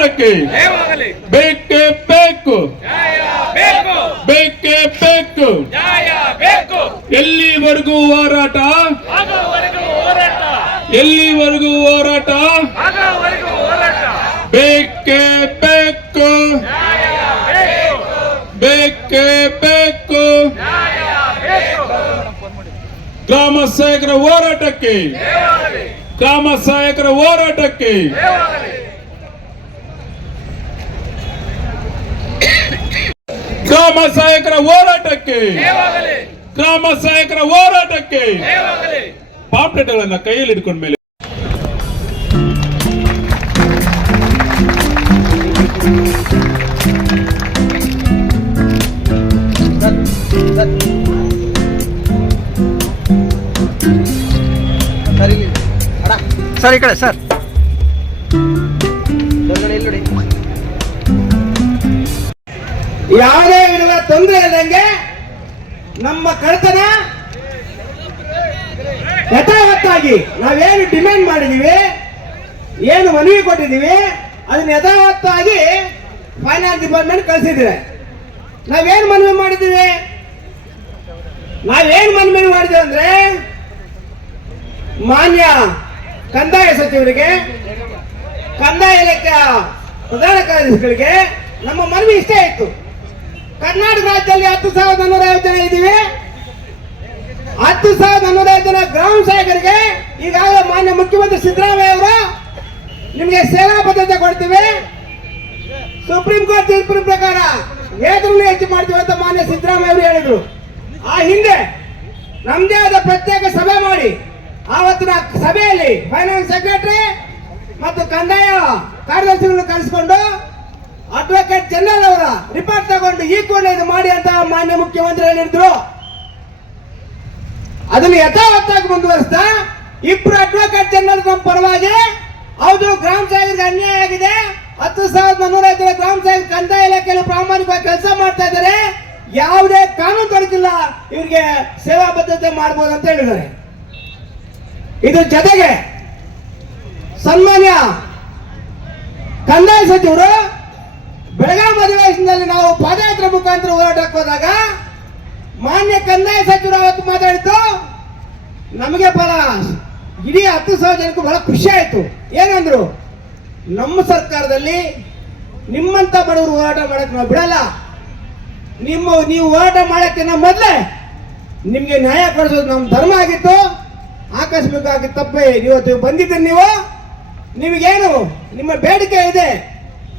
ಹೋರಾಟಕ್ಕೆ ಬೇಕೇ ಬೇಕು. ಬೇಕು. ಬೇಕೇ ಎಲ್ಲಿವರೆಗೂ ಹೋರಾಟ? ಎಲ್ಲಿವರೆಗೂ ಹೋರಾಟ? ಬೇಕೇ ಬೇಕು. ಬೇಕು. ಬೇಕೇ ಗ್ರಾಮ ಸಹಾಯಕರ ಹೋರಾಟಕ್ಕೆ. ಗ್ರಾಮ ಸಹಾಯಕರ ಹೋರಾಟಕ್ಕೆ. ಗ್ರಾಮ ಸಹಾಯಕರ ಹೋರಾಟಕ್ಕೆ. ಗ್ರಾಮ ಸಹಾಯಕರ ಹೋರಾಟಕ್ಕೆ. ಪಾಪ್ಲೆಟ್ಗಳನ್ನ ಕೈಯಲ್ಲಿ ಹಿಡ್ಕೊಂಡ ಮೇಲೆ. ಸರ್ ಇಲ್ಲಿ ಅಡ ಸರ್ ಈ ಕಡೆ ಸರ್. ಯಾವುದೇ ವಿಧದ ತೊಂದರೆ ಇಲ್ಲದಂಗೆ ನಮ್ಮ ಕಳ್ತನ ಯಥಾವತ್ತಾಗಿ ನಾವೇನು ಡಿಮ್ಯಾಂಡ್ ಮಾಡಿದೀವಿ, ಏನು ಮನವಿ ಕೊಟ್ಟಿದ್ದೀವಿ ಅದನ್ನ ಯಥಾವತ್ತಾಗಿ ಫೈನಾನ್ಸ್ ಡಿಪಾರ್ಟ್ಮೆಂಟ್ ಕಳಿಸಿದ್ರೆ ನಾವೇನು ಮನವಿ ಮಾಡಿದ್ದೀವಿ ನಾವೇನು ಮನವಿ ಮಾಡಿದ್ದೀವಿ ಅಂದ್ರೆ ಮಾನ್ಯ ಕಂದಾಯ ಸಚಿವರಿಗೆ, ಕಂದಾಯ ಇಲಾಖೆಯ ಪ್ರಧಾನ ಕಾರ್ಯದರ್ಶಿಗಳಿಗೆ ನಮ್ಮ ಮನವಿ ಇಷ್ಟೇ ಇತ್ತು. ಕರ್ನಾಟಕ ರಾಜ್ಯದಲ್ಲಿ ಹತ್ತು ಸಾವಿರದ ನೂರ ಐವತ್ತು ಜನ ಇದ್ದೀವಿ. ಹತ್ತು ಸಾವಿರದ ನೂರ ಐವತ್ತು ಜನ ಗ್ರಾಮ ಸಹಾಯಕರಿಗೆ ಈಗಾಗಲೇ ಮಾನ್ಯ ಮುಖ್ಯಮಂತ್ರಿ ಸಿದ್ದರಾಮಯ್ಯ ಅವರು ನಿಮಗೆ ಸೇನಾ ಭದ್ರತೆ ಕೊಡ್ತೀವಿ. ಸುಪ್ರೀಂ ಕೋರ್ಟ್ ತೀರ್ಪಿನ ಪ್ರಕಾರ ವೇತನ ಹೆಚ್ಚು ಮಾಡ್ತೀವಿ ಅಂತ ಮಾನ್ಯ ಸಿದ್ದರಾಮಯ್ಯ ಅವರು ಹೇಳಿದ್ರು. ಆ ಹಿಂದೆ ನಮ್ದೇ ಆದ ಪ್ರತ್ಯೇಕ ಸಭೆ ಮಾಡಿ ಆವತ್ತಿನ ಸಭೆಯಲ್ಲಿ ಫೈನಾನ್ಸ್ ಸೆಕ್ರೆಟರಿ ಮತ್ತು ಕಂದಾಯ ಕಾರ್ಯದರ್ಶಿಗಳನ್ನು ಕರೆಸಿಕೊಂಡು ಅಡ್ವೊಕೇಟ್ ಜನರಲ್ ಅವರ ರಿಪೋರ್ಟ್ ತಗೊಂಡು ಈ ಕೂಡಲೇ ಇದು ಮಾಡಿ ಅಂತ ಮಾನ್ಯ ಮುಖ್ಯಮಂತ್ರಿ ಹೇಳಿದ್ರು. ಅದನ್ನು ಯಥಾವತ್ತಾಗಿ ಮುಂದುವರಿಸ್ತಾ, ಇಬ್ರು ಅಡ್ವೊಕೇಟ್ ಜನರಲ್ ನಮ್ಮ ಪರವಾಗಿ, ಹೌದು, ಗ್ರಾಮ ಸಹಾಯಕರಿಗೆ ಅನ್ಯಾಯ ಆಗಿದೆ. ಹತ್ತು ಸಾವಿರದ ಮುನ್ನೂರ ಐದರ ಗ್ರಾಮ ಸಾಹೇಬ್ ಕಂದಾಯ ಇಲಾಖೆಯಲ್ಲಿ ಪ್ರಾಮಾಣಿಕವಾಗಿ ಕೆಲಸ ಮಾಡ್ತಾ ಇದ್ದಾರೆ. ಯಾವುದೇ ಕಾನೂನು ತೊಡಕಿಲ್ಲ. ಇವರಿಗೆ ಸೇವಾ ಬದ್ಧತೆ ಮಾಡಬಹುದು ಅಂತ ಹೇಳಿದ್ದಾರೆ. ಇದು ಜೊತೆಗೆ ಸನ್ಮಾನ್ಯ ಕಂದಾಯ ಸಚಿವರು ಪಾದಯಾತ್ರೆ ಮುಖಾಂತರ ಹೋರಾಟಕ್ಕೆ ಹೋದಾಗ ಮಾನ್ಯ ಕಂದಾಯ ಸಚಿವರು ಅವತ್ತು ಮಾತಾಡಿದ್ದು, ನಮಗೆ ಬಹಳ ಇಡೀ ಹತ್ತು ಸಾವಿರ ಜನಕ್ಕೂ ಬಹಳ ಖುಷಿ ಆಯಿತು. ಏನಂದ್ರು ನಮ್ಮ ಸರ್ಕಾರದಲ್ಲಿ ನಿಮ್ಮಂತ ಬಡವರು ಹೋರಾಟ ಮಾಡಕ್ಕೆ ನಾವು ಬಿಡಲ್ಲ. ನಿಮ್ಮ, ನೀವು ಹೋರಾಟ ಮಾಡೋಕ್ಕಿಂತ ಮೊದಲೇ ನಿಮಗೆ ನ್ಯಾಯ ಕೊಡಿಸೋದು ನಮ್ಮ ಧರ್ಮ ಆಗಿತ್ತು. ಆಕಸ್ಮಿಕವಾಗಿ ತಪ್ಪೇ ಇವತ್ತು ಬಂದಿದ್ದೀರಿ ನೀವು. ನಿಮಗೇನು? ನಿಮ್ಮ ಬೇಡಿಕೆ ಇದೆ.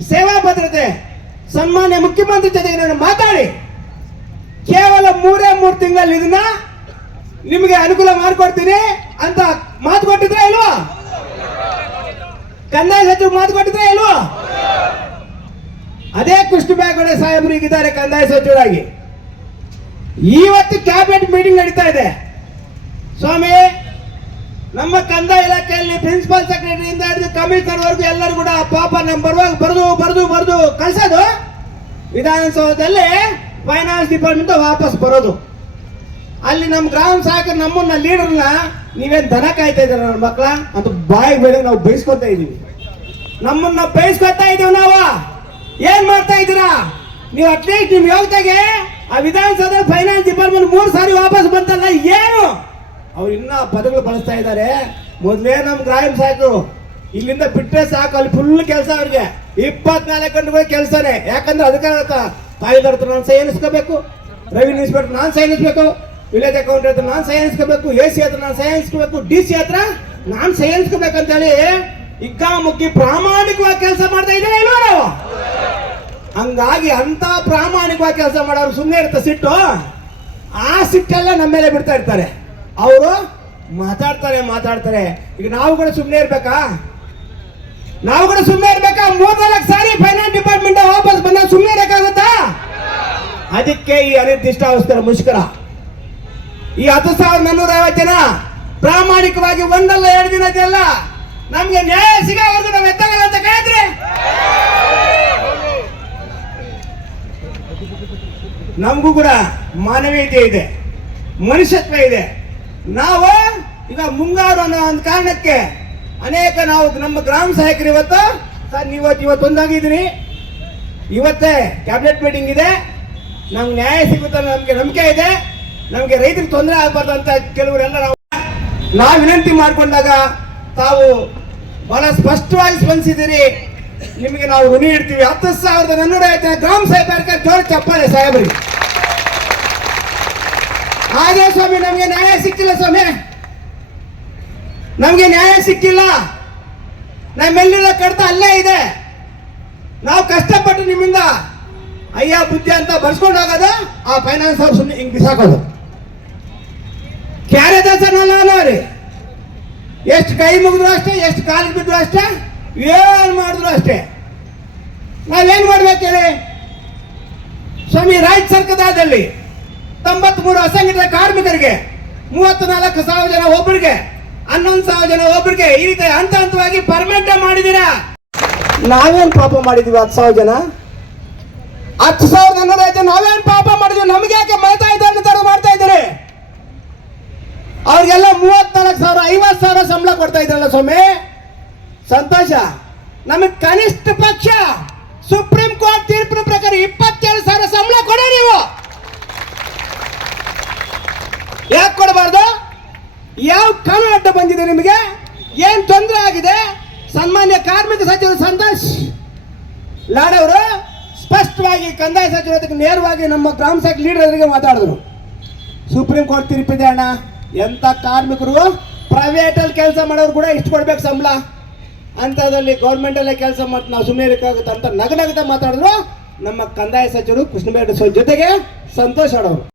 ಸೇವಾ ಭದ್ರತೆ. ಸನ್ಮಾನ್ಯ ಮುಖ್ಯಮಂತ್ರಿ ಜೊತೆಗೆ ನಾನು ಮಾತಾಡಿ. ಕೇವಲ ಮೂರೇ ಮೂರು ತಿಂಗಳಲ್ಲಿ ಇದನ್ನ ನಿಮಗೆ ಅನುಕೂಲ ಮಾಡಿಕೊಡ್ತೀನಿ ಅಂತ ಮಾತು ಕೊಟ್ಟಿದ್ರೆ ಇಲ್ವಾ? ಕಂದಾಯ ಸಚಿವರು ಮಾತು ಕೊಟ್ಟಿದ್ರೆ ಇಲ್ವಾ? ಅದೇ ಕೃಷ್ಣ ಬ್ಯಾಗೋಡೆ ಸಾಹೇಬರು ಈಗಿದ್ದಾರೆ ಕಂದಾಯ ಸಚಿವರಾಗಿ. ಇವತ್ತು ಕ್ಯಾಬಿನೆಟ್ ಮೀಟಿಂಗ್ ನಡೀತಾ ಇದೆ. ಸ್ವಾಮಿ ನಮ್ಮ ಕಂದಾಯ ಇಲಾಖೆಯಲ್ಲಿ ಪ್ರಿನ್ಸಿಪಲ್ ಸೆಕ್ರೆಟರಿಯಿಂದ ಹಿಡಿದು ಕಮಿಷನರ್ ವರೆಗೂ ಎಲ್ಲರೂ ಕೂಡ ಪಾಪ ನಮ್ಮ ಬರುವಾಗ ಬರೆದು ಬರೆದು ಬರೆದು ಕಳ್ಸೋದು. ವಿಧಾನಸೌಧದಲ್ಲಿ ಫೈನಾನ್ಸ್ ಡಿಪಾರ್ಟ್ಮೆಂಟ್ ವಾಪಸ್ ಬರೋದು. ಅಲ್ಲಿ ನಮ್ಮ ಗ್ರಾಮ ಸಹಾಯಕ ನಮ್ಮನ್ನ ಲೀಡರ್ನ ನೀವೇನ್ ದನ ಕಾಯ್ತಾ ಇದ್ದೀರ ನನ್ನ ಮಕ್ಕಳ? ಅಂತ ಬಾಯಿ ಬೇಡ ನಾವು ಬೇಯಿಸ್ಕೊತಾ ಇದೀವಿ ನಮ್ಮನ್ನ ಬೇಯಿಸ್ಕೊತಾ ಇದೀವಿ ನಾವು. ಏನ್ ಮಾಡ್ತಾ ಇದ್ದೀರಾ? ನೀವು ಅಟ್ಲೀಸ್ಟ್ ನಿಮ್ ಯೋಗ್ಯತೆಗೆ ಆ ವಿಧಾನಸೌಧ ಫೈನಾನ್ಸ್ ಡಿಪಾರ್ಟ್ಮೆಂಟ್ ಮೂರು ಸಾರಿ ವಾಪಸ್ ಬಂತಲ್ಲ, ಏನು? ಅವ್ರು ಇನ್ನ ಪದಗಳು ಬಳಸ್ತಾ ಇದ್ದಾರೆ. ಮೊದಲೇ ನಮ್ಮ ಗ್ರಾಮ ಸಾಕು ಇಲ್ಲಿಂದ ಬಿಟ್ಟರೆ ಸಾಕು, ಅಲ್ಲಿ ಫುಲ್ ಕೆಲಸ ಅವ್ರಿಗೆ. ಇಪ್ಪತ್ನಾಲ್ಕು ಗಂಟೆಗಳು ಕೆಲಸನೇ. ಯಾಕಂದ್ರೆ ಅದಕ್ಕೆ ತಾಯಿದಾರ ಹತ್ರ ನಾನು ಸಹಿ ಎನಿಸ್ಕೋಬೇಕು. ರೆವಿನ್ಯೂ ಇನ್ಸ್ಪೆಕ್ಟರ್ ನಾನು ಸಹಿ ಎನಿಸ್ಬೇಕು. ವಿಲೇಜ್ ಅಕೌಂಟ್ ಹತ್ರ ನಾನು ಸಹಿ ಎನಿಸ್ಕೋಬೇಕು. ಎ ಸಿ ಹತ್ರ ನಾನು ಸಹಿ ಎನಿಸ್ಕೋಬೇಕು. ಡಿ ಸಿ ಹತ್ರ ನಾನು ಸಹಿ ಎನಿಸ್ಕೋಬೇಕಂತೇಳಿ ಇಕ್ಕ ಮುಕ್ಕಿ ಪ್ರಾಮಾಣಿಕವಾಗಿ ಕೆಲಸ ಮಾಡ್ತಾ ಇಲ್ವಾ ನಾವು ಹಂಗಾಗಿ ಅಂತ ಪ್ರಾಮಾಣಿಕವಾಗಿ ಕೆಲಸ ಮಾಡೋರು ಸುಮ್ಮನೆ ಇರುತ್ತೆ ಸಿಟ್ಟು. ಆ ಸಿಟ್ಟೆಲ್ಲ ನಮ್ಮ ಮೇಲೆ ಬಿಡ್ತಾ ಇರ್ತಾರೆ. ಅವರು ಮಾತಾಡ್ತಾರೆ ಮಾತಾಡ್ತಾರೆ. ಈಗ ನಾವು ಕೂಡ ಸುಮ್ಮನೆ ಇರ್ಬೇಕಾ? ನಾವು ಕೂಡ ಸುಮ್ಮನೆ ಇರ್ಬೇಕಾ? ಮೂರ್ನಾಲ್ಕು ಸಾರಿ ಫೈನಾನ್ಸ್ ಡಿಪಾರ್ಟ್ಮೆಂಟ್ ವಾಪಸ್ ಬಂದಾಗ ಸುಮ್ಮನೆ ಇರಬೇಕಾಗುತ್ತಾ ಅದಕ್ಕೆ ಈ ಅನಿರ್ದಿಷ್ಟಾವಸ್ಥರ ಮುಷ್ಕರ. ಈ ಹತ್ತು ಸಾವಿರದ ನಾನ್ನೂರ ಐವತ್ತು ಜನ ಪ್ರಾಮಾಣಿಕವಾಗಿ ಒಂದಲ್ಲ ಎರಡು ದಿನ ಇದೆಲ್ಲ ನಮ್ಗೆ ನ್ಯಾಯ ಸಿಗೋವರೆಗೂ ನಾವು ಎತ್ತಾಗಲ್ಲ ಅಂತ ಕೇಳಿದ್ರೆ? ನಮಗೂ ಕೂಡ ಮಾನವೀಯತೆ ಇದೆ, ಮನುಷ್ಯತ್ವ ಇದೆ. ನಾವು ಈಗ ಮುಂಗಾರು ಅನ್ನೋ ಒಂದು ಕಾರಣಕ್ಕೆ ಅನೇಕ ನಾವು ನಮ್ಮ ಗ್ರಾಮ ಸಹಾಯಕರು ಇವತ್ತು, ಸರ್, ನೀವು ಇವತ್ತು ಒಂದಾಗಿದ್ದೀರಿ. ಇವತ್ತೇ ಕ್ಯಾಬಿನೆಟ್ ಮೀಟಿಂಗ್ ಇದೆ. ನಮ್ಗೆ ನ್ಯಾಯ ಸಿಗುತ್ತೆ ನಮಗೆ ನಂಬಿಕೆ ಇದೆ. ನಮಗೆ ರೈತರಿಗೆ ತೊಂದರೆ ಆಗಬಾರ್ದು ಅಂತ ಕೆಲವರೆಲ್ಲ ನಾವು ನಾವು ವಿನಂತಿ ಮಾಡಿಕೊಂಡಾಗ ತಾವು ಬಹಳ ಸ್ಪಷ್ಟವಾಗಿ ಸ್ಪಂದಿಸಿದ್ದೀರಿ. ನಿಮಗೆ ನಾವು ಋಣಿ ಇಡ್ತೀವಿ. ಹತ್ತು ಸಾವಿರದ ನನ್ನೂರ ಐವತ್ತಿನ ಗ್ರಾಮ ಸಾಹೇಬರಿಗೆ ಜೋರ ಚಪ್ಪಾಳೆ ಸಾಹೇಬರಿಗೆ ಹಾಗೆ ಸ್ವಾಮಿ, ನಮಗೆ ನ್ಯಾಯ ಸಿಕ್ಕಿಲ್ಲ ಸ್ವಾಮಿ. ನಮಗೆ ನ್ಯಾಯ ಸಿಕ್ಕಿಲ್ಲ. ನಮ್ಮೆಲ್ಲಿರೋ ಕಡಿತ ಅಲ್ಲೇ ಇದೆ. ನಾವು ಕಷ್ಟಪಟ್ಟು ನಿಮ್ಮಿಂದ ಅಯ್ಯ ಬುದ್ಧಿ ಅಂತ ಬರ್ಸ್ಕೊಂಡು ಹೋಗೋದು, ಆ ಫೈನಾನ್ಸ್ ಅವ್ರು ಸುಮ್ಮನೆ ಹಿಂಗೆ ಬಿಸಾಕೋದು. ಕ್ಯಾರೆ ದಸನಲ್ಲ ರೀ ಎಷ್ಟು ಕೈ ಮುಗಿದ್ರು ಅಷ್ಟೇ, ಎಷ್ಟು ಕಾಲಿಗೆ ಬಿದ್ರು ಅಷ್ಟೇ, ಏನು ಮಾಡಿದ್ರು ಅಷ್ಟೇ. ನಾವೇನು ಮಾಡ್ಬೇಕು ಹೇಳಿ? ಸ್ವಾಮಿ ರಾಜ್ಯ ಸರ್ಕಾರದಲ್ಲಿ ತೊಂಬತ್ಮೂರು ಅಸಂಘಟಿತ ಕಾರ್ಮಿಕರಿಗೆ ಮೂವತ್ತು ನಾಲ್ಕು ಸಾವಿರ ಜನ ಒಬ್ಬರಿಗೆ ಹನ್ನೊಂದು ಸಾವಿರ ಜನ ಒಬ್ಬರಿಗೆ ಈ ರೀತಿ ಹಂತ ಹಂತವಾಗಿ ಪರ್ಮನೆಂಟ್ ಮಾಡಿದೀರಾ ನಾವೇನ್ ಪಾಪ ಮಾಡಿದೀವಿ ಹತ್ತು ಸಾವಿರ ಜನ? ಹತ್ತು ಸಾವಿರದ ಹನ್ನೊಂದು ಜನ ನಾವೇನ್ ಪಾಪ ಮಾಡಿದ್ವಿ? ನಮ್ಗೆ ಯಾಕೆ ಮಾಡ್ತಾ ಇದ್ದಾರೆ ತರ ಮಾಡ್ತಾ ಇದ್ದಾರೆ? ಅವ್ರಿಗೆಲ್ಲ ಮೂವತ್ನಾಲ್ಕು ಸಾವಿರ, ಐವತ್ತು ಸಾವಿರ ಸಂಬಳ ಕೊಡ್ತಾ ಇದ್ರಲ್ಲ ಸ್ವಾಮಿ. ಸಂತೋಷ. ನಮಗೆ ಕನಿಷ್ಠ ಪಕ್ಷ ಸುಪ್ರೀಂ ಕೋರ್ಟ್ ತೀರ್ಪಿನ ಪ್ರಕಾರ ಇಪ್ಪತ್ತೇಳು ಸಾವಿರ ಸಂಬಳ ಕೊಡಿ ನೀವು. ಯಾಕೆ ಕೊಡಬಾರ್ದು? ಯಾವ ಕಾನೂನು ಅಡ್ಡ ಬಂದಿದೆ ನಿಮಗೆ? ಏನು ತೊಂದರೆ ಆಗಿದೆ? ಸನ್ಮಾನ್ಯ ಕಾರ್ಮಿಕ ಸಚಿವರು ಸಂತೋಷ್. ಲಾಡ್ ಅವರು ಸ್ಪಷ್ಟವಾಗಿ ಕಂದಾಯ ಸಚಿವ ನೇರವಾಗಿ ನಮ್ಮ ಗ್ರಾಮ ಸಭೆ ಲೀಡರ್ಗೆ ಮಾತಾಡಿದ್ರು. ಸುಪ್ರೀಂ ಕೋರ್ಟ್ ತಿರುಪಿದೆ ಅಣ್ಣ. ಎಂಥ ಕಾರ್ಮಿಕರು? ಪ್ರೈವೇಟಲ್ಲಿ ಕೆಲಸ ಮಾಡೋರು ಕೂಡ ಇಷ್ಟು ಕೊಡ್ಬೇಕು ಸಂಬಳ. ಅಂಥದ್ರಲ್ಲಿ ಗೌರ್ಮೆಂಟಲ್ಲೇ ಕೆಲಸ ಮಾಡಿ ನಾವು ಸುಮ್ಮನೆ ಇರೋಕ್ಕಾಗುತ್ತೆ ಅಂತ ನಗನಗತ ಮಾತಾಡಿದ್ರು. ನಮ್ಮ ಕಂದಾಯ ಸಚಿವರು ಕೃಷ್ಣಬೇಡ ಜೊತೆಗೆ ಸಂತೋಷ್ ಆಡೋರು